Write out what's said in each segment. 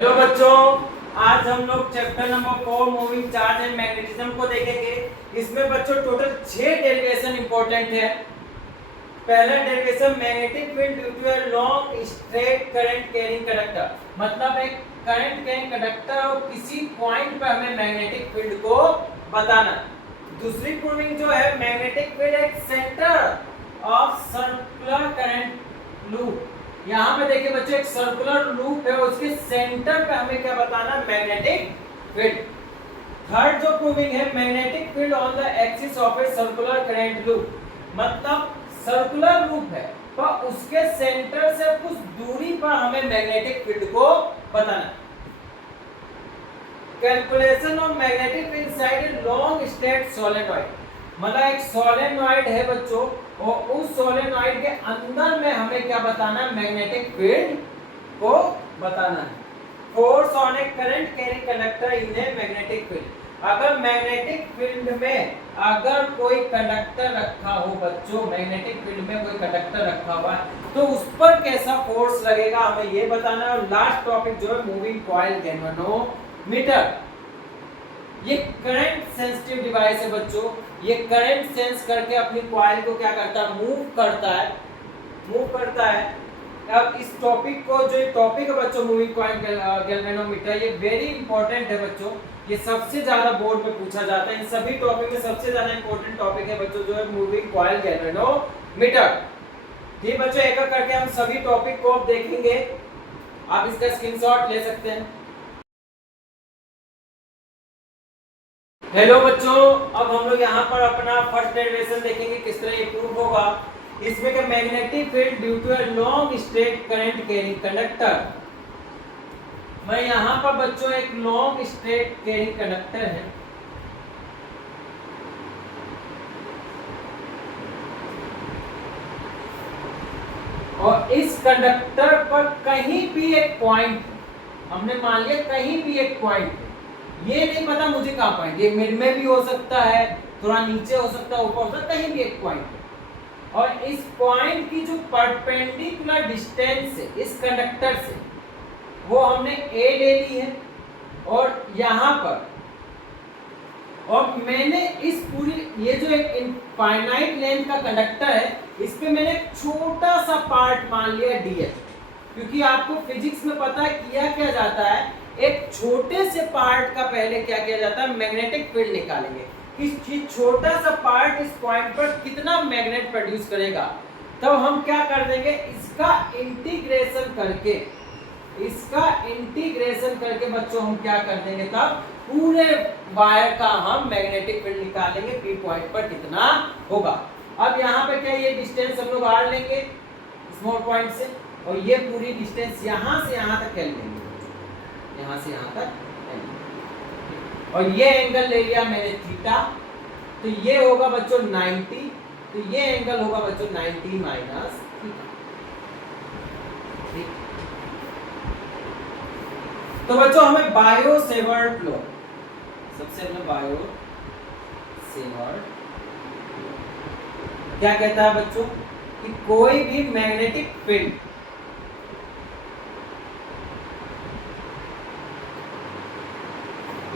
Hello बच्चों, आज हम लोग chapter number 4 moving charge and magnetism को देखेंगे। इसमें बच्चों टोटल 6 डेरिवेशन इंपॉर्टेंट है। पहला derivation magnetic field due to a long straight current carrying conductor, मतलब एक करंट कैरिंग कंडक्टर और किसी पॉइंट पर हमें मैग्नेटिक फील्ड को बताना। दूसरी प्रूविंग जो है मैग्नेटिक फील्ड एक centre of circular current loop. यहाँ पे देखिए बच्चों एक सर्कुलर लूप है, उसके सेंटर पे हमें क्या बताना, मैग्नेटिक फील्ड। थर्ड जो प्रूविंग है magnetic field on the axis of a circular current loop, मतलब सर्कुलर लूप है पर उसके सेंटर से कुछ दूरी पर हमें मैग्नेटिक फील्ड को बताना। Calculation of magnetic field inside a long straight solenoid, मतलब एक सोलेनॉइड है बच्चों और उस सोलेनॉइड के अंदर में हमें क्या बताना है, मैग्नेटिक फील्ड को बताना है। Force on A current carrying conductor in a magnetic field, अगर मैग्नेटिक फील्ड में अगर कोई कंडक्टर रखा हो बच्चों, मैग्नेटिक फील्ड में कोई कंडक्टर रखा हुआ है तो उस पर कैसा फोर्स लगेगा हमें ये बताना है। और लास्ट टॉपिक जो है मूविंग कॉइल गैल्वेनोमीटर, ये करंट सेंसिटिव डिवाइस है बच्चों। ये करंट सेंस करके अपनी कॉइल को क्या करता है, मूव करता है। अब इस टॉपिक को, जो टॉपिक है बच्चों मूविंग कॉइल गैल्वेनोमीटर, ये वेरी इंपॉर्टेंट है बच्चों। ये सबसे ज्यादा बोर्ड में पूछा जाता है। इन सभी टॉपिक में सबसे ज्यादा इंपॉर्टेंट टॉपिक है बच्चों जो है मूविंग कॉइल गैल्वेनोमीटर। ठीक बच्चों, एक एक करके हम सभी टॉपिक को अब देखेंगे। आप इसका स्क्रीनशॉट ले सकते हैं। हेलो बच्चों, अब हम लोग यहाँ पर अपना फर्स्ट डेरिवेशन देखेंगे किस तरह ये प्रूव होगा। इसमें क्या, magnetic field due to a long straight current carrying conductor. मैं यहाँ पर बच्चों एक लॉन्ग स्ट्रेट कैरिंग कंडक्टर है, और इस कंडक्टर पर कहीं भी एक पॉइंट, हमने मान लिया कहीं भी एक पॉइंट, ये नहीं पता मुझे कहाँ पॉइंट, ये मिड में भी हो सकता है, थोड़ा नीचे हो सकता है, ऊपर हो सकता है, कहीं भी एक पॉइंट है। और इस पॉइंट की जो परपेंडिकुलर डिस्टेंस है इस कंडक्टर से, वो हमने a ले ली है। और यहाँ पर, और मैंने इस पूरी, ये जो एक इनफाइनाइट लेंथ का कंडक्टर है, इस पे मैंने छोटा सा पार्ट मान लिया ds, क्योंकि आपको फिजिक्स में पता है किया क्या जाता है, एक छोटे से पार्ट का पहले क्या किया जाता है, मैग्नेटिक फील्ड निकालेंगे। इस छोटा सा पार्ट इस पॉइंट पर कितना मैग्नेट प्रोड्यूस करेगा, तब हम क्या कर देंगे, इसका इंटीग्रेशन करके बच्चों हम क्या कर देंगे, तब पूरे वायर का हम मैग्नेटिक फील्ड निकालेंगे, पी पॉइंट पर कितना होगा। अब यहाँ पे क्या, ये डिस्टेंस हम लोग आर लेंगे स्मॉल पॉइंट से, और ये पूरी डिस्टेंस यहाँ से यहाँ तक कैल लेंगे, यहाँ से यहाँ तक, और ये एंगल ले लिया मैंने थीटा, तो ये होगा बच्चों 90, तो ये एंगल होगा बच्चों 90 माइनस थीटा। ठीक, तो बच्चों हमें बायो सेवर्ट लॉ, सबसे पहले बायो सेवर्ट क्या कहता है बच्चों, कि कोई भी मैग्नेटिक फील्ड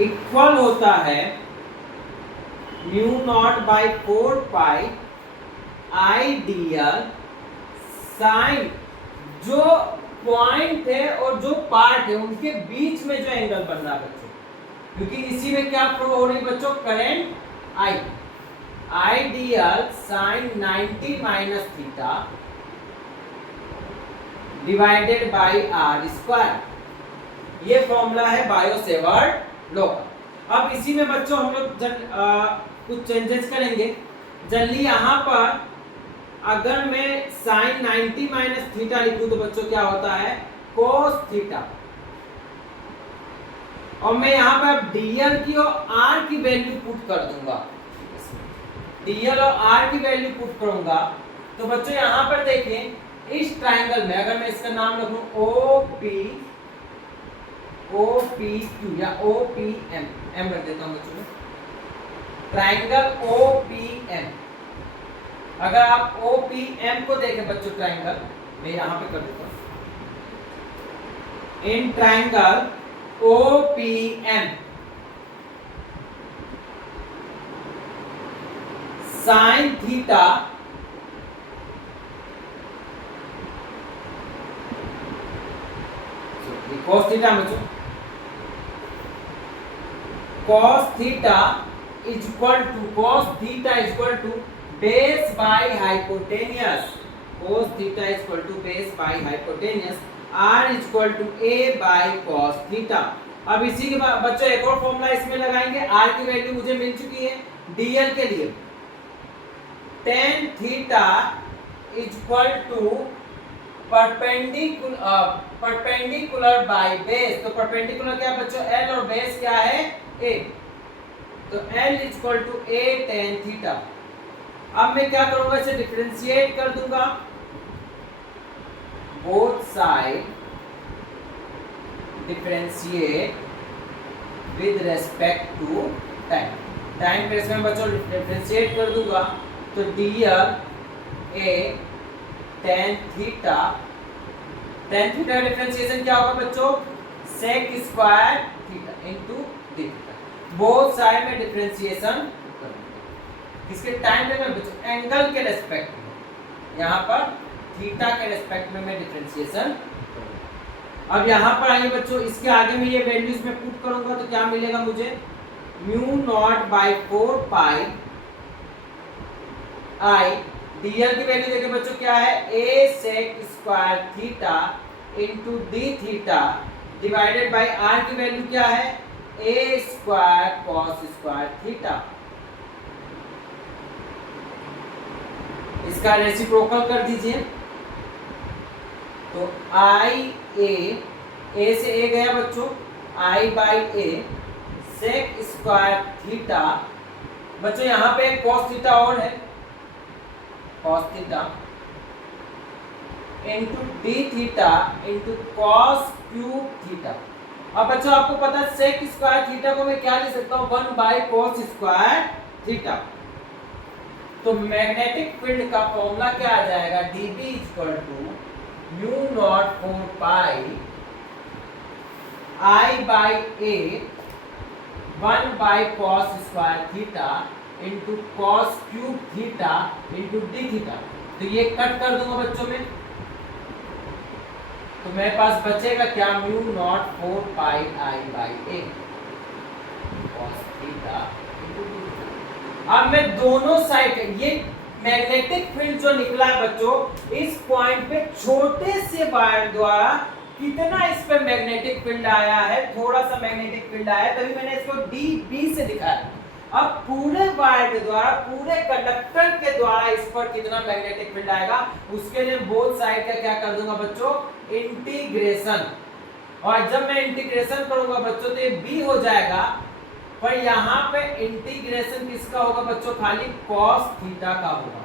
इक्वल होता है mu naught by 4 pi I dl sine, जो पॉइंट है और जो पार्ट है उनके बीच में जो एंगल बन रहा है बच्चों, क्योंकि इसी में क्या प्रूव हो रही है बच्चों, current I dl sine 90 minus theta divided by R square. ये फॉर्मूला है बायो सेवर्ट लॉ का। अब इसी में बच्चों हम लोग कुछ चेंजेस करेंगे। जल्दी यहाँ पर अगर मैं साइन 90 माइनस थीटा लिखूं तो बच्चों क्या होता है, कोस थीटा, और मैं यहाँ पर dl की और r की वैल्यू पुट कर दूंगा, dl और r की वैल्यू पुट करूंगा, तो बच्चों यहाँ पर देखिए इस ट्राइंगल में अगर मैं इसका नाम रखूं OPQ या OPM, M रख देता हूं बच्चों, ट्राइंगल OPM। अगर आप OPM को देखें बच्चों ट्राइंगल, मैं यहाँ पे कर देता हूँ, in triangle OPM sine theta cos theta बच्चों, cos theta is equal to base by hypotenuse, cos theta is equal to base by hypotenuse, r is equal to a by cos theta. अब इसी के बाद बच्चों एक और formula इसमें लगाएंगे, r की वैल्यू मुझे मिल चुकी है dl के लिए, tan theta is equal to perpendicular by base. तो परपेंडिकुलर क्या है बच्चों, l, और बेस क्या है a, तो l is equal to a tan theta. अब मैं क्या करूंगा, इसे डिफरेंशिएट कर दूंगा, both side differentiate with respect to time, time के रेस्पेक्ट में बच्चों डिफरेंशिएट कर दूंगा, तो dl a tan theta, tan theta का डिफरेंशिएशन क्या होगा बच्चों, sec square theta into d theta, both side में डिफरेंशिएशन किसके टाइम में बच्चों, एंगल के रेस्पेक्ट में, यहाँ पर थीटा के रेस्पेक्ट में मैं डिफरेंशिएशन। अब यहाँ पर आइए बच्चों, इसके आगे में ये वैल्यूज में पुट करूंगा तो क्या मिलेगा मुझे, mu naught by 4 pi I, dl की वैल्यू देखिए बच्चों क्या है, a sec square theta into d theta divided by r की वैल्यू क्या है, a square cos square theta. इसका रेसिप्रोकल कर दीजिए, तो a से a गया बच्चों, i by a sec square theta, बच्चों यहाँ पे cos थीटा और है, cos theta into d theta into cos cube theta. अब बच्चों आपको पता है sec स्क्वायर थीटा को मैं क्या लिख सकता हूँ, 1 बाय cos स्क्वायर थीटा। तो मैग्नेटिक फील्ड का फॉर्मूला क्या आ जाएगा, dB equal to mu naught 4 pi I by a 1 by cos square theta into cos cube theta into d theta. तो ये कट कर दूंगा बच्चों में, तो मेरे पास बचेगा क्या, mu naught 4 pi I by a cos theta into d theta. अब मैं दोनों साइड, ये मैग्नेटिक फील्ड जो निकला है बच्चों, इस पॉइंट पे छोटे से वायर द्वारा कितना इस पे मैग्नेटिक फील्ड आया है, थोड़ा सा मैग्नेटिक फील्ड आया है, तभी मैंने इसको dB से दिखाया। अब पूरे वायर के द्वारा, पूरे कंडक्टर के द्वारा इस पर कितना मैग्नेटिक फील्ड आएगा, उसके लिए बोथ साइड का क्या कर दूंगा बच्चों, इंटीग्रेशन। और जब मैं इंटीग्रेशन करूंगा बच्चों तो ये b हो जाएगा, पर यहाँ पे इंटीग्रेशन किसका होगा बच्चों, खाली cos थीटा का होगा।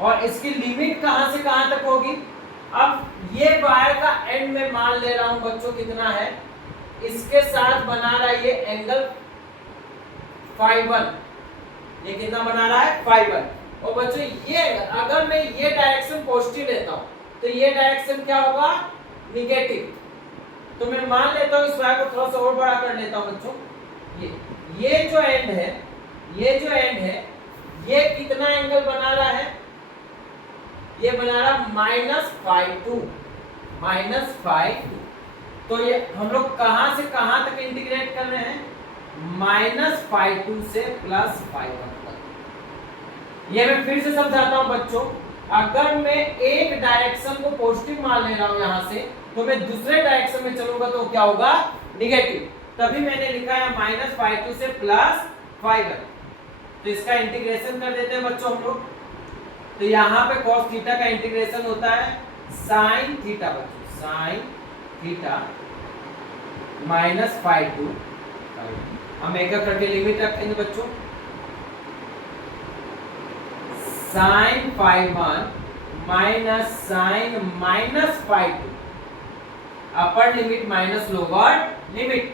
और इसकी लिमिट कहां से कहां तक होगी, अब ये वायर का एंड में मान ले रहा हूं बच्चों कितना है, इसके साथ बना रहा है ये एंगल φ1, ये कितना बना रहा है φ1। और बच्चों ये अगर मैं ये डायरेक्शन पॉजिटिव लेता हूं तो ये डायरेक्शन क्या होगा, निगेटिव। तो मैं मान लेता हूं इस वायर को थोड़ा सा और बड़ा कर लेता हूं बच्चों, ये जो एंड है, ये जो एंड है, ये कितना एंगल बना रहा है, ये बना रहा -φ2, -φ2। तो ये हम लोग कहां से कहां तक इंटीग्रेट कर रहे हैं, -φ2 से +φ1 तक। ये मैं फिर से समझाता हूं बच्चों, अगर मैं एक डायरेक्शन को पॉजिटिव मान ले रहा हूं यहां से, तो मैं दूसरे डायरेक्शन में चलूंगा तो क्या होगा, निगेटिव। तभी मैंने लिखा है -φ2 से +φ1। तो इसका इंटीग्रेशन कर देते हैं बच्चों हम लोग। तो यहाँ पे cos थीटा का इंटीग्रेशन होता है sin थीटा बच्चों, sin थीटा -φ2। हम एक एक करके लिमिट रखेंगे बच्चों, sin φ1 minus sin -φ2, upper limit minus lower limit.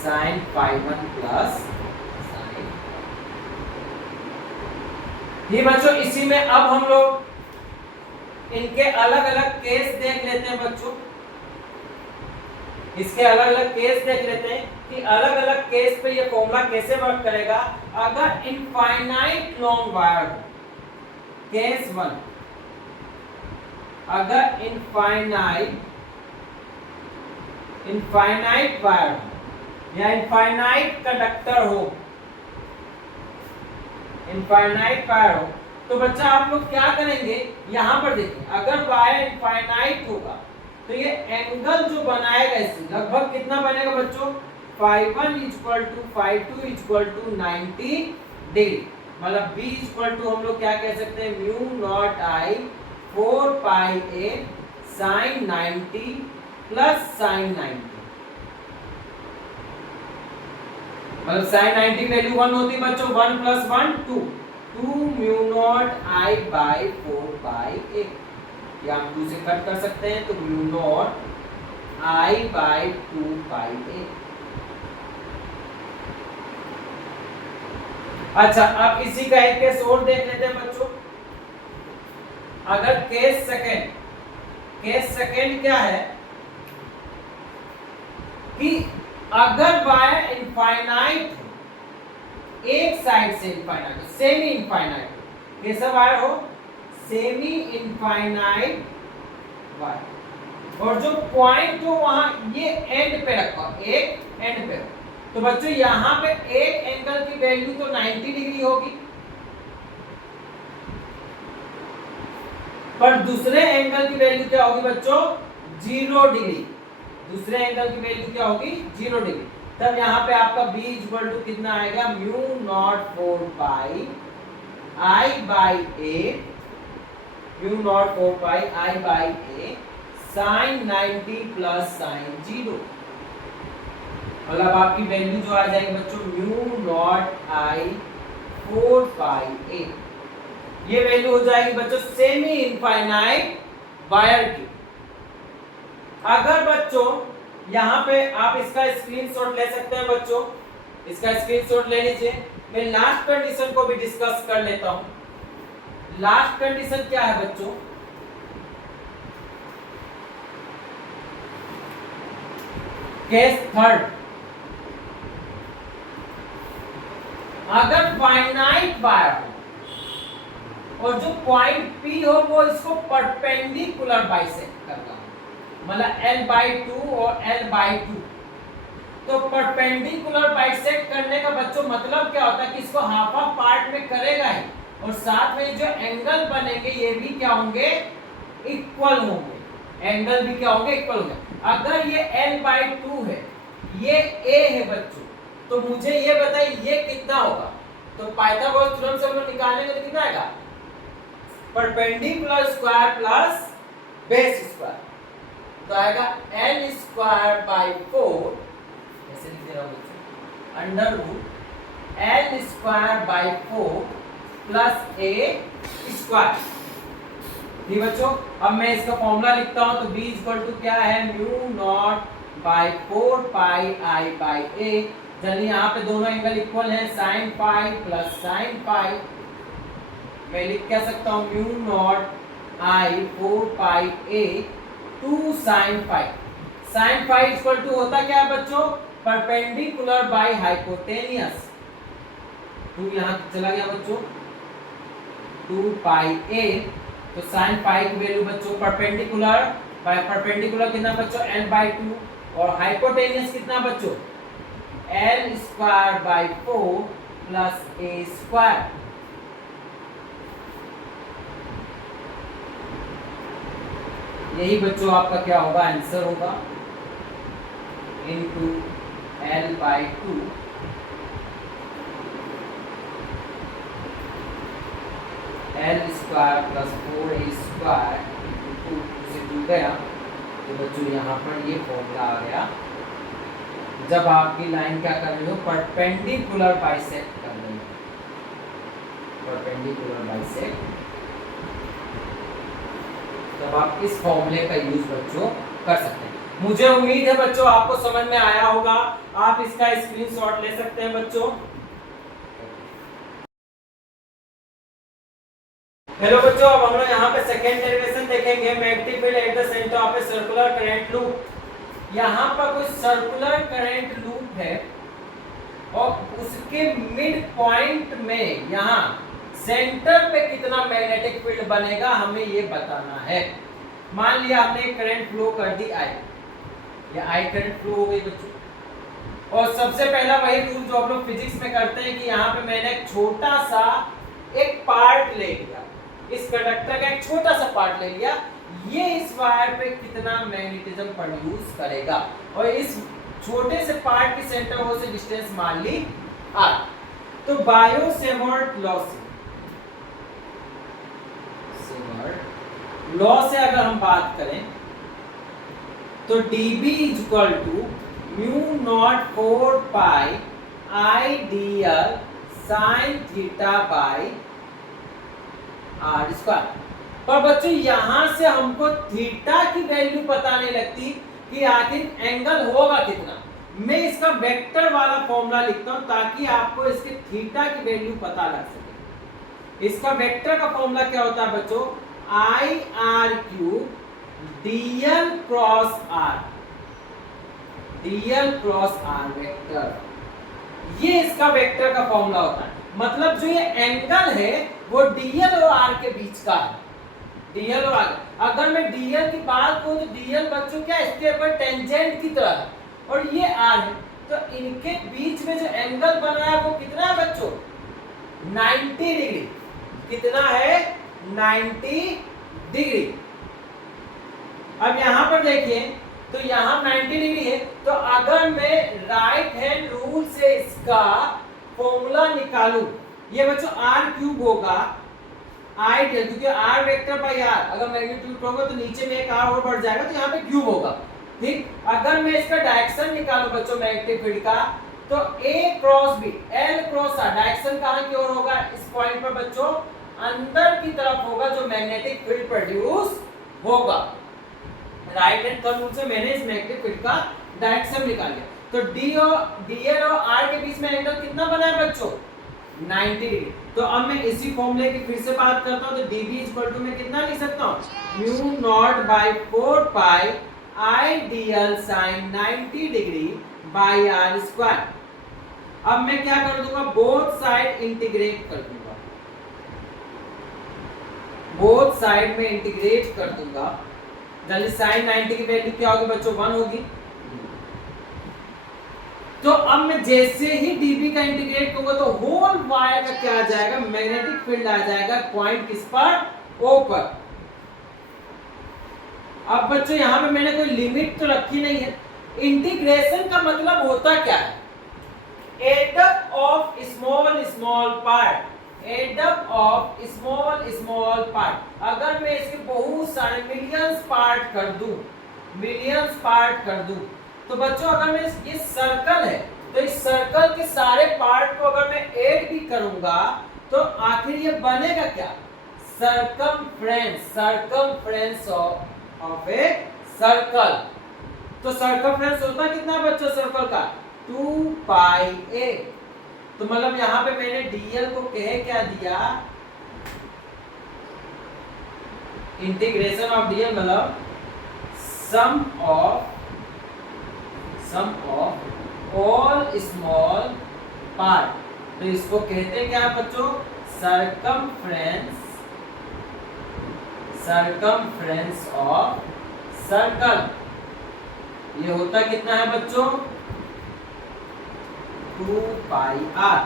sin φ1 plus sin ये बच्चों इसी में अब हम लोग इनके अलग अलग केस देख लेते हैं बच्चों। इसके अलग अलग केस देख लेते हैं कि अलग अलग केस पे ये फॉर्मूला कैसे वर्क करेगा। अगर इनफाइनाइट लॉन्ग वायर हो, केस 1, अगर इनफाइनाइट वायर हो या इनफाइनाइट कंडक्टर हो, इनफाइनाइट वायर हो, तो बच्चा आप लोग क्या करेंगे, यहां पर देखिए अगर वायर इनफाइनाइट होगा तो ये एंगल जो बनाएगा इससे लगभग कितना बनेगा बच्चों, φ1 = φ2 = 90 डिग्री। मतलब b = हम लोग क्या कह सकते हैं, μ0I 4πa sin 90 plus sin 90। मतलब sin 90 वैल्यू 1 होती है बच्चों, 1 + 1 2 μ0I 4πa। या हम 2 से कट कर सकते हैं तो μ0I 2πa। अच्छा, अब इसी का एक केस और देख लेते हैं बच्चों। अगर केस सेकंड क्या है कि अगर वायर इनफाइनाइट हो, एक साइड से इनफाइनाइट हो, सेमी इनफाइनाइट हो, कैसा वायर हो, सेमी इनफाइनाइट वायर, और जो पॉइंट हो वहां ये एंड पे रखा, एक एंड पे हो, तो बच्चों यहां पे एक एंगल की वैल्यू तो 90 डिग्री होगी, पर दूसरे एंगल की वैल्यू क्या होगी बच्चों, 0 डिग्री। दूसरे एंगल की वैल्यू क्या होगी, 0 डिग्री। तब यहाँ पे आपका b = कितना आएगा, μ0 4π I/a, μ0 4π I/a sin 90 plus sin 0। मतलब आपकी वैल्यू जो आ जाएगी बच्चों μ0I 4πa। ये वैल्यू हो जाएगी बच्चों सेमी इनफाइनाइट वायर की। अगर बच्चों यहाँ पे आप इसका स्क्रीनशॉट ले सकते हैं बच्चों, इसका स्क्रीनशॉट ले लीजिए। मैं लास्ट कंडीशन को भी डिस्कस कर लेता हूं। लास्ट कंडीशन क्या है बच्चों, केस थर्ड, अगर फाइनाइट वायर हो और जो पॉइंट P हो वो इसको परपेंडिकुलर बाइसेक्ट करना, मतलब L/2 और L/2, तो परपेंडिकुलर बाइसेक्ट करने का बच्चों मतलब क्या होता है कि इसको हाफ हाफ पार्ट में करेगा ही, और साथ में जो एंगल बनेंगे ये भी क्या होंगे, इक्वल होंगे। एंगल भी क्या होंगे, इक्वल होंगे। अगर ये L/2 है, ये A है बच्चों, तो मुझे ये बताइए ये कितना होगा। तो पाइथागोरस थ्योरम से हम लोग निकालेंगे तो कितना आएगा, perpendicular square plus base square, तो आएगा L²/4, ऐसे लिख दे रहा हूं बच्चों, √L²/4 प्लस A²। ठीक बच्चों, अब मैं इसका फॉर्मूला लिखता हूं तो b = क्या है, μ0 4π I/a। चलिए यहाँ पे दोनों एंगल इक्वल हैं, sin π प्लस sin π। मैं लिख क्या सकता हूँ, μ0 I 4πa 2 sin π। sin π = होता क्या है बच्चों, परपेंडिकुलर बाय हाइपोटेनियस। 2 यहाँ चला गया बच्चों, 2πa, तो sin π की वैल्यू बच्चों परपेंडिकुलर बाय परपेंडिकुलर कितना बच्चों, L/2, और हाइपोटेनियस कितना बच्चों, L²/4 प्लस A²। यही बच्चों आपका क्या होगा, आंसर होगा, into L/2 L² plus 4A² into 2 से 2 गया, तो बच्चों यहाँ पर ये फॉर्मूला आ गया जब आपकी लाइन क्या कर रही हो, परपेंडिकुलर बाइसेक्ट कर रही हो, परपेंडिकुलर बाइसेक्ट, तब आप इस फॉर्मूले का यूज बच्चों कर सकते हैं। मुझे उम्मीद है बच्चों आपको समझ में आया होगा। आप इसका स्क्रीनशॉट ले सकते हैं बच्चों। हेलो बच्चों, अब हम लोग यहाँ पे सेकेंड डेरिवेशन देखेंगे। Magnetic field at the centre of a circular current loop. यहाँ पर कोई सर्कुलर करंट लूप है और उसके मिड पॉइंट में यहाँ सेंटर पे कितना मैग्नेटिक फील्ड बनेगा हमें ये बताना है। मान लिया हमने करंट फ्लो कर दी आई, ये आई करंट फ्लो हो गई बच्चों। और सबसे पहला वही रूल जो हम लोग फिजिक्स में करते हैं कि यहाँ पे मैंने एक छोटा सा एक पार्ट ले लिया, इस कंडक्टर का एक छोटा सा पार्ट ले लिया, ये इस वायर पे कितना मैग्नेटिज्म प्रोड्यूस करेगा और इस छोटे से पार्ट की सेंटर वो से डिस्टेंस मान ली r। तो बायो सेवर्ट लॉ से अगर हम बात करें तो dB is equal to mu naught 4 pi I dl sine theta by R square. पर बच्चों यहां से हमको थीटा की वैल्यू पता नहीं लगती कि आखिर एंगल होगा कितना। मैं इसका वेक्टर वाला फॉर्मूला लिखता हूं ताकि आपको इसके थीटा की वैल्यू पता लग सके। इसका वेक्टर का फॉर्मूला क्या होता है बच्चों, I R cube DL cross R, DL cross R vector, ये इसका वेक्टर का फॉर्मूला होता है। मतलब जो ये एंगल है वो डीएल और आर के बीच का है, डीएल और आर। अगर मैं डीएल की बात करूं तो डीएल बच्चों क्या इसके ऊपर टेंजेंट की तरह है और ये आर है, तो इनके बीच में जो एंगल बन रहा है वो कितना है बच्चों, 90 डिग्री। कितना है, 90 डिग्री। अब यहां पर देखिए तो यहां 90 डिग्री है, तो अगर मैं राइट हैंड रूल से इसका फॉर्मूला निकालूं, ये बच्चों आर क्यूब होगा आई डेल, क्योंकि आर वेक्टर बाई आर अगर मैग्नीट्यूड होगा तो नीचे में एक आर और बढ़ जाएगा तो यहाँ पे क्यूब होगा। ठीक, अगर मैं इसका डायरेक्शन निकालूं बच्चों मैग्नेटिक फील्ड का, तो A cross B, L cross R, direction कहां की ओर होगा, इस पॉइंट पर बच्चों अंदर की तरफ होगा जो मैग्नेटिक फील्ड प्रोड्यूस होगा। राइट हैंड थंब रूल से मैंने इस मैग्नेटिक फील्ड का डायरेक्शन निकाल लिया। तो DL और R के बीच में एंगल कितना बना है बच्चों, 90 डिग्री। तो अब मैं इसी फॉर्मूले की फिर से बात करता हूं, तो dB इक्वल टू मैं कितना लिख सकता हूं, mu naught by 4 pi I dl sin 90 degree by r square. अब मैं क्या कर दूंगा, बोथ साइड इंटीग्रेट कर दूंगा, बोथ साइड में इंटीग्रेट कर दूंगा। जल्दी sin 90 की वैल्यू क्या होगी बच्चों, 1 होगी। तो अब मैं जैसे ही dB का इंटीग्रेट करूंगा तो होल वायर का क्या आ जाएगा, मैग्नेटिक फील्ड आ जाएगा पॉइंट किस पर, O पर। अब बच्चों यहां पे मैंने कोई लिमिट तो रखी नहीं है। इंटीग्रेशन का मतलब होता क्या है, add up of small small part, add up of small small part. अगर मैं इसके बहुत सारे मिलियंस पार्ट कर दूं, मिलियंस पार्ट कर दूं, तो बच्चों अगर मैं ये सर्कल है तो इस सर्कल के सारे पार्ट को अगर मैं ऐड भी करूंगा तो आखिर ये बनेगा क्या, circumference, circumference of a circle. तो सर्कमफ्रेंस होता कितना बच्चों सर्कल का, 2 पाई a। तो मतलब यहां पे मैंने dl को कहे क्या दिया, इंटीग्रेशन ऑफ dl मतलब सम ऑफ ऑल स्मॉल पार्ट। तो इसको कहते हैं क्या बच्चों, सर्कमफ्रेंस, सर्कमफ्रेंस ऑफ सर्कल। ये होता कितना है बच्चों, 2 पाई r,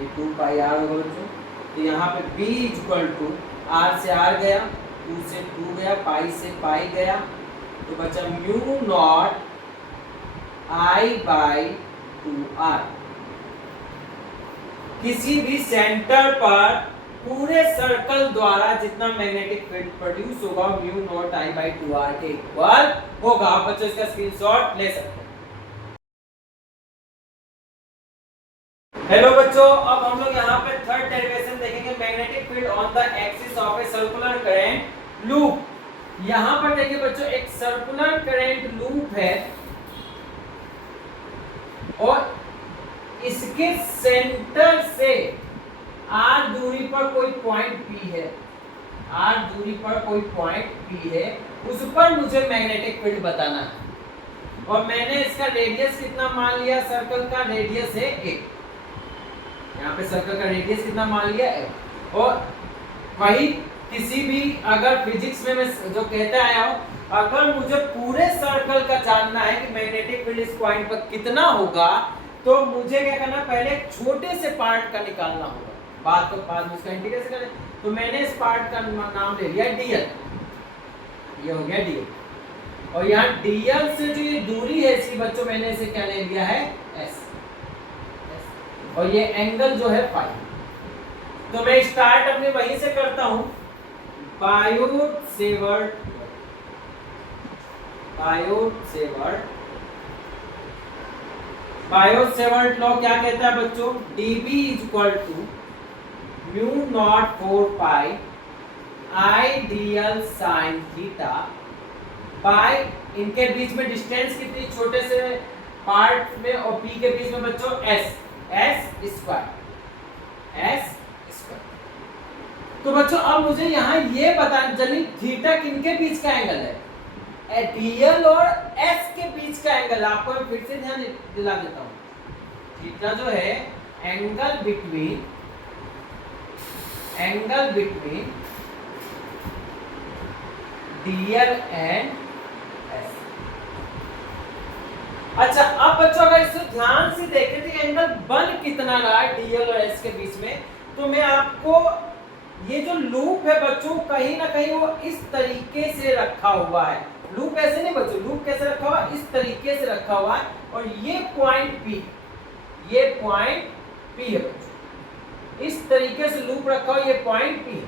ये 2 पाई r होगा बच्चों। तो यहाँ पे b इक्वल टू r से r गया, 2 से 2 गया, पाई से पाई गया, तो बचा mu naught I by 2r। किसी भी सेंटर पर पूरे सर्कल द्वारा जितना मैग्नेटिक फील्ड प्रोड्यूस होगा mu naught I by 2r के इक्वल होगा। आप बच्चों इसका स्क्रीनशॉट ले सकते हैं। हेलो बच्चों, अब हम लोग यहाँ पे थर्ड डेरिवेशन देखेंगे, magnetic field on the axis of a circular current loop. यहाँ पर देखिए बच्चों एक सर्कुलर करंट लूप है और इसके सेंटर से r दूरी पर कोई पॉइंट P है। r दूरी पर कोई पॉइंट P है, उस पर मुझे मैग्नेटिक फील्ड बताना है। और मैंने इसका रेडियस कितना मान लिया, सर्कल का रेडियस है 1। यहाँ पे सर्कल का रेडियस कितना मान लिया है। और वही किसी भी अगर फिजिक्स में मैं जो कहता आया हूँ, अगर मुझे पूरे सर्कल का जानना है कि मैग्नेटिक फील्ड इस पॉइंट पर कितना होगा, तो मुझे क्या करना, पहले एक छोटे से पार्ट का निकालना होगा, बाद में उसका इंटीग्रेशन करें। तो मैंने इस पार्ट का नाम ले लिया dl, ये हो गया dl। और यहाँ dl से जो ये दूरी है इसकी बच्चों, मैंने इसे क्या ले लिया है s, और ये एंगल जो है फाई। तो मैं स्टार्ट अपने वहीं से करता हूं, बायोट-सेवर्ट लॉ क्या कहता है बच्चों, dB is equal to mu naught 4 pi I dl sin theta by, इनके बीच में डिस्टेंस कितनी, छोटे से पार्ट में और P के बीच में बच्चों s स्क्वायर। तो बच्चों अब मुझे यहाँ ये बताना चलिए, थीटा किनके बीच का एंगल है, dl और s के बीच का एंगल। आपको मैं फिर से ध्यान दिला देता हूँ, थीटा जो है angle between dl and s। अच्छा अब बच्चों अगर इसको ध्यान से देखें तो एंगल बन कितना रहा है dl और s के बीच में, तो मैं आपको ये जो लूप है बच्चों, कहीं ना कहीं वो इस तरीके से रखा हुआ है। लूप ऐसे नहीं बच्चों, लूप कैसे रखा हुआ, इस तरीके से रखा हुआ है। और ये पॉइंट P है बच्चों, इस तरीके से लूप रखा हुआ, ये पॉइंट P है।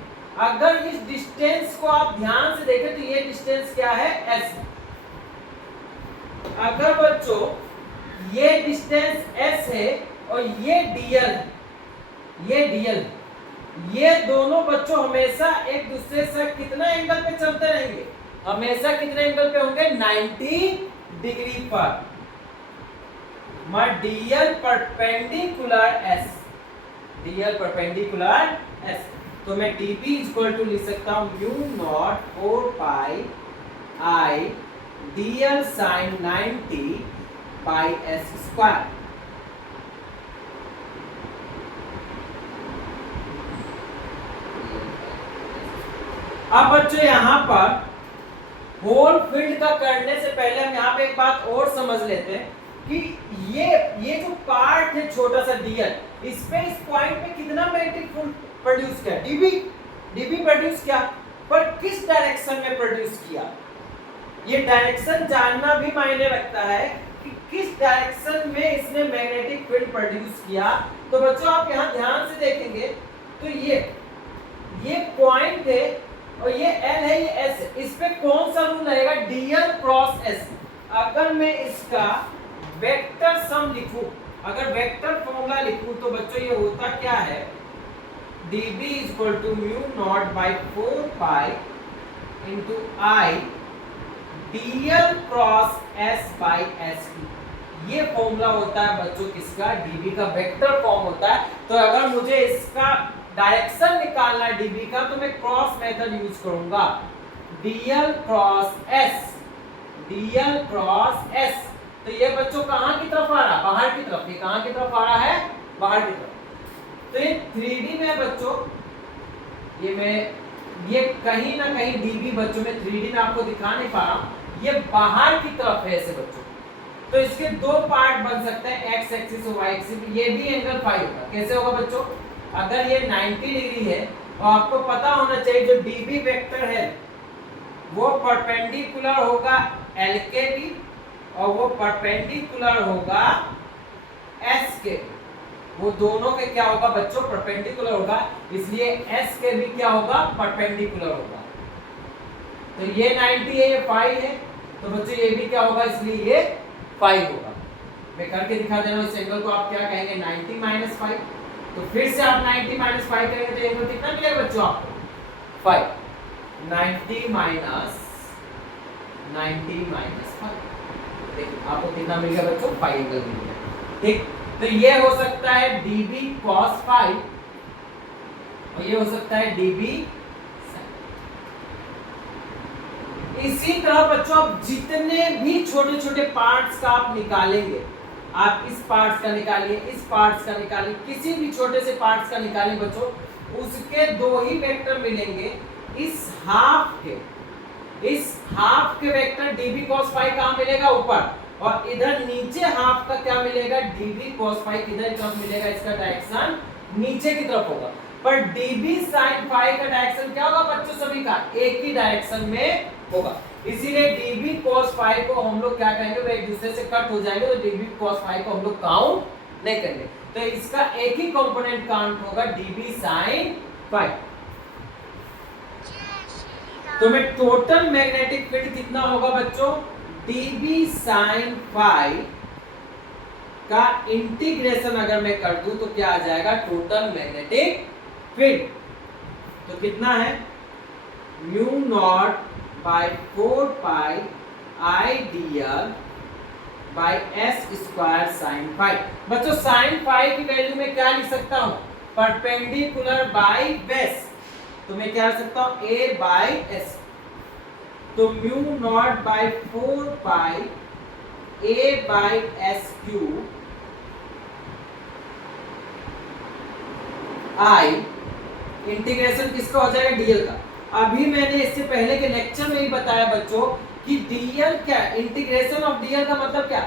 अगर इस डिस्टेंस को आप ध्यान से देखें तो ये डिस्टेंस क्या है, s। अगर बच्चों ये डिस्टेंस s है और ये dl है, ये दोनों बच्चों हमेशा एक दूसरे से कितना एंगल पे चलते रहेंगे, हमेशा कितने एंगल पे होंगे, 90 डिग्री पर। dl परपेंडिकुलर s, तो मैं dp इक्वल टू लिख सकता हूं mu naught 4 pi I dl sin 90 pi s square. अब बच्चों यहाँ पर होल फील्ड का करने से पहले हम यहाँ पे एक बात और समझ लेते हैं कि ये जो पार्ट है छोटा सा dl, इस पे इस पॉइंट पे कितना मैग्नेटिक फील्ड प्रोड्यूस किया, dB प्रोड्यूस किया, पर किस डायरेक्शन में प्रोड्यूस किया, ये डायरेक्शन जानना भी मायने रखता है कि किस डायरेक्शन में इसने मैग्नेटिक फील्ड प्रोड्यूस किया। तो बच्चों आप यहाँ ध्यान से देखेंगे तो ये पॉइंट है और ये L है, ये S है, इस पे कौन सा रूल रहेगा, dl क्रॉस S। अगर मैं इसका वेक्टर सम लिखूं, अगर वेक्टर फॉर्मूला लिखूं तो बच्चों ये होता क्या है, dB equal to mu naught by 4 pi into I dl cross S by S। ये फॉर्मूला होता है बच्चों किसका, dB का वेक्टर फॉर्म होता है। तो अगर मुझे इसका डायरेक्शन निकालना है dB का, तो मैं क्रॉस मेथड यूज करूंगा, dl क्रॉस S। तो ये बच्चों कहां की तरफ आ रहा, बाहर की तरफ। ये कहां की तरफ आ रहा है, बाहर की तरफ। तो ये 3D में बच्चों, ये कहीं ना कहीं dB बच्चों में 3D में आपको दिखा नहीं पा रहा, ये बाहर की तरफ है ऐसे बच्चों। तो इसके दो पार्ट बन सकते हैं, x एक्सिस और y एक्सिस। ये भी एंगल फाई होगा। कैसे होगा बच्चों, अगर ये 90 डिग्री है और आपको पता होना चाहिए जो dB वेक्टर है वो परपेंडिकुलर होगा L के भी, और वो परपेंडिकुलर होगा S के, वो दोनों के क्या होगा बच्चों, परपेंडिकुलर होगा। इसलिए S के भी क्या होगा, परपेंडिकुलर होगा। तो ये 90 है, ये फाई है, तो बच्चों ये भी क्या होगा, इसलिए ये फाई होगा। मैं करके दिखा दे रहा हूं, इस एंगल को आप क्या कहेंगे, 90 माइनस फाइव। तो फिर से आप 90 माइनस 5 करेंगे तो एंगल कितना मिलेगा बच्चों आपको, 5। 90 माइनस 5, देखिए आपको कितना मिल गया बच्चों, 5 एंगल मिल गया। ठीक, तो ये हो सकता है dB cos 5 और ये हो सकता है dB sin। इसी तरह बच्चों आप जितने भी छोटे छोटे पार्ट्स का आप निकालेंगे, आप इस पार्ट्स का निकालिए, इस पार्ट्स का निकालिए, किसी भी छोटे से पार्ट्स का निकालिए बच्चों, उसके दो ही वेक्टर मिलेंगे। इस हाफ के वेक्टर db cos फाई कहाँ मिलेगा? ऊपर। और इधर नीचे हाफ का क्या मिलेगा? db cos फाई किधर की तरफ मिलेगा? इसका डायरेक्शन नीचे की तरफ होगा। पर db sin फाई का डायरेक्शन क्या होगा बच्चों? सभी का एक ही डायरेक्शन में होगा। इसीलिए db cos फाई को हम लोग क्या कहेंगे? वो एक दूसरे से कट हो जाएंगे, तो db cos फाई को हम लोग काउंट नहीं करेंगे। तो इसका एक ही कंपोनेंट काउंट होगा db sin फाई। तो में टोटल मैग्नेटिक फील्ड कितना होगा बच्चों? dB sin फाई का इंटीग्रेशन अगर मैं कर दूं तो क्या आ जाएगा? Total magnetic field. तो कितना है? Mu naught by 4 pi I dl by s square sine phi. बच्चों साइन फाई की वैल्यू में क्या लिख सकता हूं? Perpendicular by base. तो मैं क्या लिख सकता हूं? a by s। तो mu naught by 4 pi a by s cube I integration किसका हो जाएगा? dl का। अभी मैंने इससे पहले के लेक्चर में ही बताया बच्चों कि dl क्या? इंटीग्रेशन ऑफ dl का मतलब क्या?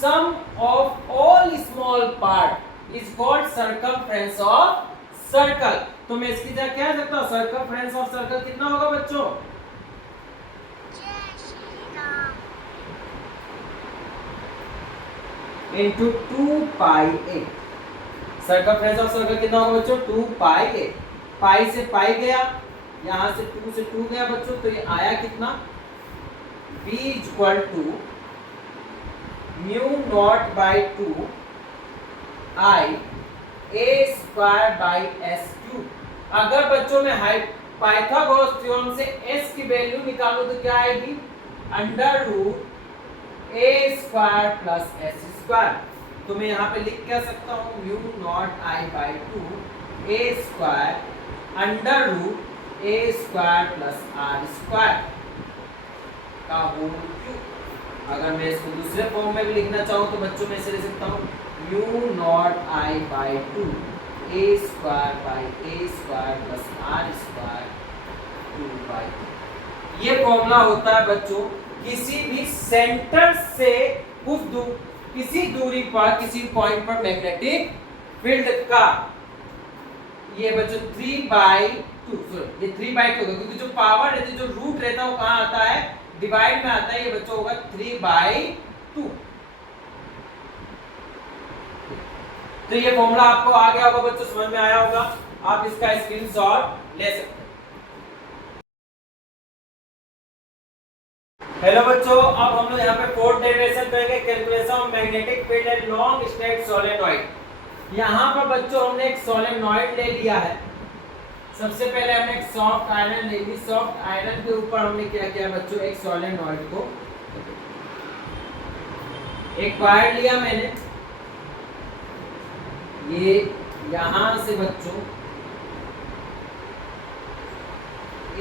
Sum of all small part is called circumference of circle. तो मैं इसकी जगह क्या लिख सकता हूं? सर्कमफ्रेंस ऑफ सर्कल कितना होगा बच्चों? into 2 pi a। Circumference of circle कितना होगा बच्चों? 2 पाई a। पाई से पाई गया, यहां से 2 से 2 गया बच्चों, तो ये आया कितना? b equal to mu naught by 2 I a square by s cube. अगर बच्चों में पाइथागोरस थ्योरम से s की वैल्यू निकालो तो क्या आएगी? Under root a square plus s square. तो मैं यहाँ पे लिख क्या सकता हूँ? Mu naught I by 2 a square under root a square plus r square का होल क्यूब। अगर मैं इसको दूसरे फॉर्म में भी लिखना चाहूँ तो बच्चों में इसे लिख सकता हूँ mu naught I by 2 a square by a square plus r square 2 by. ये फॉर्मूला होता है बच्चों किसी भी सेंटर से किसी दूरी पर, किसी पॉइंट पर मैग्नेटिक फील्ड का। ये बच्चों 3/2, ये 3/2 होगा क्योंकि जो पावर रहती है, जो रूट रहता है वो कहाँ आता है? डिवाइड में आता है। ये बच्चों होगा 3/2। तो ये फॉर्मूला आपको आ गया होगा बच्चों, समझ में आया होगा। आप इसका स्क्रीनशॉट ले सकते हैं। हेलो बच्चों, अब हम लोग यहाँ पे फोर्थ डेरिवेशन करेंगे, calculation of magnetic field and long straight solenoid. यहाँ पर बच्चों हमने एक सोलेनॉइड ले लिया है। सबसे पहले हमने एक सॉफ्ट आयरन ले ली। सॉफ्ट आयरन के ऊपर हमने क्या किया बच्चों? एक सोलेनॉइड को एक वायर लिया मैंने। ये यहाँ से बच्चों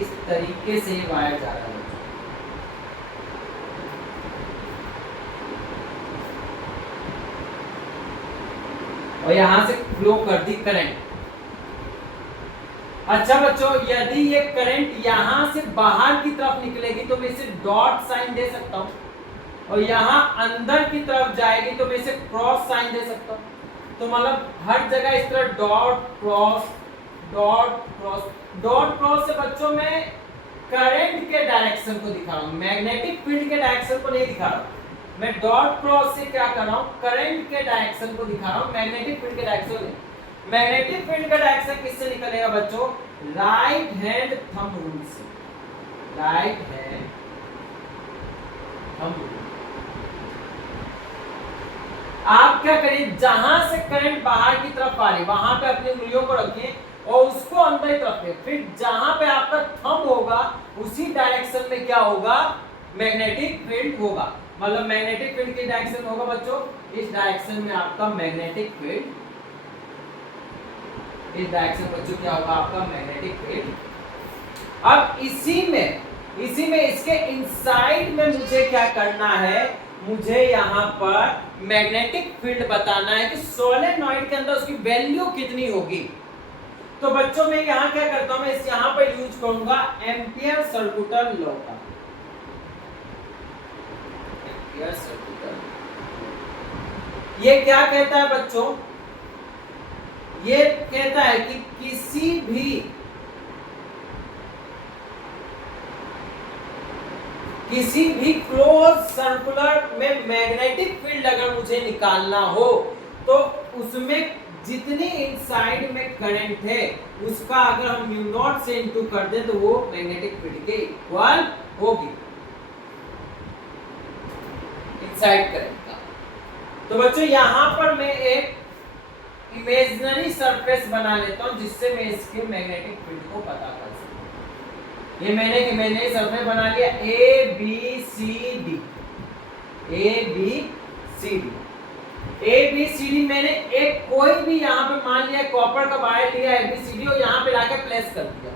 इस तरीके से वायर जा रहा है। और यहां से फ्लो कर दी करंट। अच्छा बच्चों, यदि ये करंट यहां से बाहर की तरफ निकलेगी तो मैं इसे डॉट साइन दे सकता हूं, और यहां अंदर की तरफ जाएगी तो मैं इसे क्रॉस साइन दे सकता हूं। तो मतलब हर जगह इस तरह dot cross dot cross. Dot cross से बच्चों मैं करंट के डायरेक्शन को दिखा रहा हूं, मैग्नेटिक फील्ड के डायरेक्शन को नहीं दिखा रहा हूं। मैं डॉट क्रॉस से क्या कर रहा हूं? करंट के डायरेक्शन को दिखा रहा हूं, मैग्नेटिक फील्ड के डायरेक्शन नहीं। मैग्नेटिक फील्ड का डायरेक्शन किससे निकलेगा बच्चों? राइट हैंड थंब रूल से। Right hand thumb rule. आप क्या करिए, जहां से करंट बाहर की तरफ आ रही वहां पे अपनी उंगलियों को रखिए और उसको अंदर की तरफ रखिए। फिर जहां पे आपका थंब होगा उसी डायरेक्शन में क्या होगा? मैग्नेटिक फील्ड होगा। मतलब मैग्नेटिक फील्ड की डायरेक्शन होगा बच्चों इस डायरेक्शन में आपका मैग्नेटिक फील्ड। इस डायरेक्शन बच्चों क्या होगा? आपका मैग्नेटिक फील्ड। अब इसी में इसी में इसके इनसाइड में मुझे क्या करना है, मुझे यहाँ पर मैग्नेटिक फील्ड बताना है कि सोलेनॉइड के अंदर उसकी वैल्यू कितनी होगी। तो बच्चों में यहाँ क्या करता हूं, मैं इस यहाँ पर यूज करूंगा एम्पियर सर्कुलर लॉ का। एम्पियर सर्कुलर ये क्या कहता है बच्चों, ये कहता है कि किसी भी क्लोज सर्कुलर में मैग्नेटिक फील्ड अगर मुझे निकालना हो तो उसमें जितनी इनसाइड में करंट है उसका अगर हम म्यू नॉट से इनटू कर दें तो वो मैग्नेटिक फील्ड के इक्वल होगी इनसाइड करंट का। तो बच्चों यहां पर मैं एक इमेजिनरी सरफेस बना लेता हूं जिससे मैं इसके मैग्नेटिक फील्ड को पता कर सकूं। ये मैंने एक इमेजिनरी सरफेस बना लिया A B C D, A B C D, A B C D मैंने एक कोई भी यहाँ पे मान लिया कॉपर का वायर लिया ए बी सी डी और यहाँ पे लाके प्लेस कर दिया।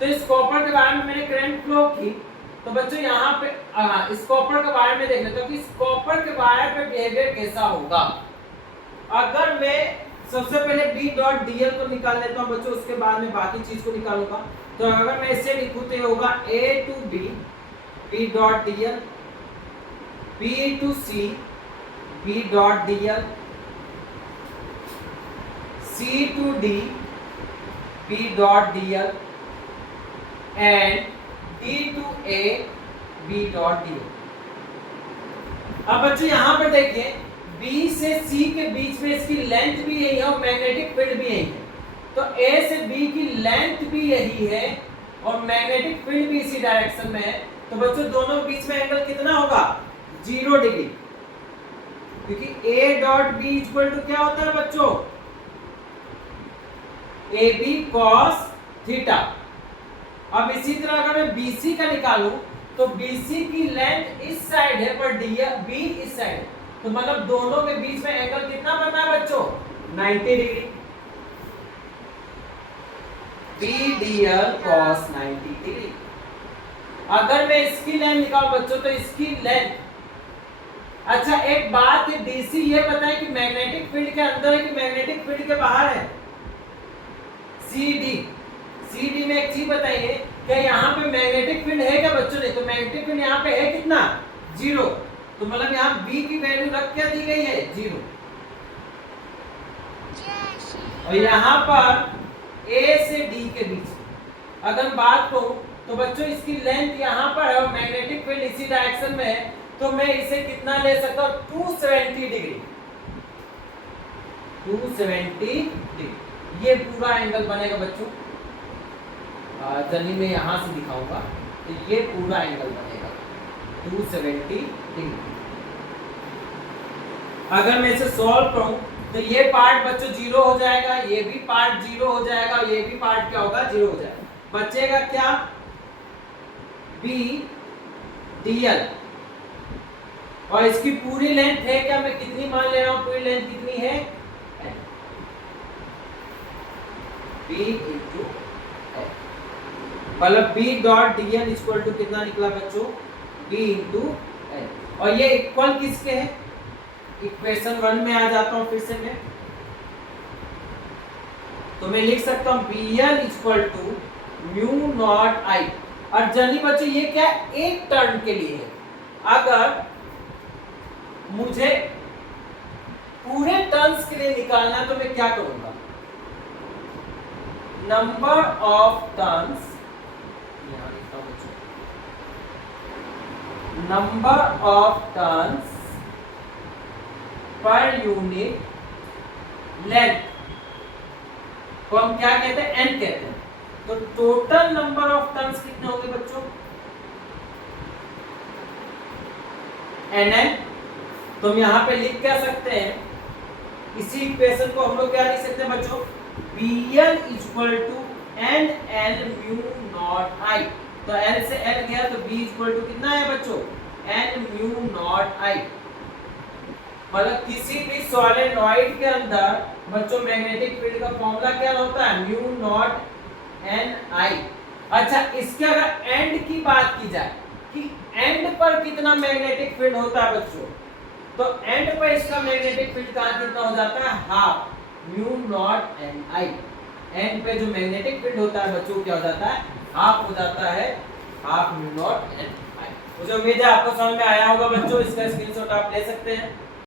तो इस कॉपर के वायर में मैंने करंट फ्लो की। तो बच्चों यहाँ पे इस कॉपर के वायर में देख लेते हो कि इस कॉपर के वायर पे बिहेवियर कैसा होगा। अगर मैं सबसे पहले बी डॉट डीएल को निकाल लेता हूँ बच्चों, उसके बाद में बाकी चीज को निकालूंगा। तो अगर मैं इसे लिखूं तो ये होगा A to B, B dot dl, B to C, B dot dl, C to D, B dot dl and D to A, B dot dl. अब बच्चों यहां पर देखिए B से C के बीच में इसकी लेंथ भी यही है और मैग्नेटिक फील्ड भी यही है। तो A से B की लेंथ भी यही है और मैग्नेटिक फील्ड भी इसी डायरेक्शन में है। तो बच्चों दोनों के बीच में एंगल कितना होगा, 0 डिग्री, क्योंकि A dot B equal to क्या होता है बच्चों, AB cos थीटा। अब इसी तरह अगर मैं BC का निकालूं तो BC की लेंथ इस साइड है पर B इस साइड है। तो मतलब दोनों के बीच में एंगल कितना बनना है बच्चों, 90 डिग्री, BDL cos 90 डिग्री। अगर मैं इसकी लेंथ निकालूं बच्चों तो इसकी लेंथ, अच्छा एक बात है डीसी ये बताएं कि मैग्नेटिक फील्ड के अंदर है कि मैग्नेटिक फील्ड के बाहर है। CD में एक चीज बताइए, क्या यहाँ पे मैग्नेटिक फील्ड है क्या बच्चों ने, तो मैग्नेटिक फील्ड यहाँ पे है कितना, 0। तो मतलब यहाँ B की वैल्यू रख क्या दी गई है, 0। और यहाँ पर A से D के बीच अगर बात करूं तो बच्चों इसकी लेंथ यहाँ पर है और मैग्नेटिक फील्ड इसी डायरेक्शन में है। तो मैं इसे कितना ले सकता हूँ, 270 डिग्री, 270 डिग्री ये पूरा एंगल बनेगा बच्चों। चलिए मैं यहाँ से दिखाऊंगा तो ये पूरा एंगल बनेगा 270 डिग्री। अगर मैं इसे सॉल्व करूं तो ये पार्ट बच्चों 0 हो जाएगा, ये भी पार्ट 0 हो जाएगा, ये भी पार्ट क्या होगा, 0 हो जाएगा। बचेगा क्या, बी डीएल, और इसकी पूरी लेंथ है क्या, मैं कितनी मान ले रहा हूं, पूरी लेंथ कितनी है, बी इंटू मतलब B dot DL equal to कितना निकला बच्चों, बी इंटू एल। और ये इक्वल किसके है, इक्वेशन 1 में आ जाता हूं फिर से मैं, तो मैं लिख सकता हूं BL equal to mu naught I. और जनरली बच्चों ये क्या एक टर्न के लिए है, अगर मुझे पूरे टर्न्स के लिए निकालना है तो मैं क्या करूंगा, number of turns, number of turns per unit length को हम क्या कहते हैं, n कहते हैं। तो टोटल नंबर ऑफ टर्न्स कितने होंगे बच्चों, nn। तो हम यहां पे लिख क्या सकते हैं, इसी इक्वेशन को हम लोग क्या लिख सकते हैं बच्चों, BL equal to NL mu naught I. तो L से L गया तो B इक्वल टू कितना है बच्चों, N म्यू नॉट आई। मतलब किसी भी सॉलिनॉइड के अंदर बच्चों मैग्नेटिक फील्ड का फॉर्मूला क्या होता है, म्यू नॉट एन आई। अच्छा, इसके अगर एंड की बात की जाए कि एंड पर कितना मैग्नेटिक फील्ड होता है बच्चों, तो एंड पर इसका मैग्नेटिक फील्ड कहां कितना हो जाता है, half mu not an I. And पे जो मैग्नेटिक फील्ड होता है बच्चों क्या हो जाता है, हाफ हो जाता है, हाफ म्यू नॉट एन आई। मुझे उम्मीद है आपको समझ में आया होगा बच्चों, इसका स्क्रीनशॉट आप ले सकते हैं।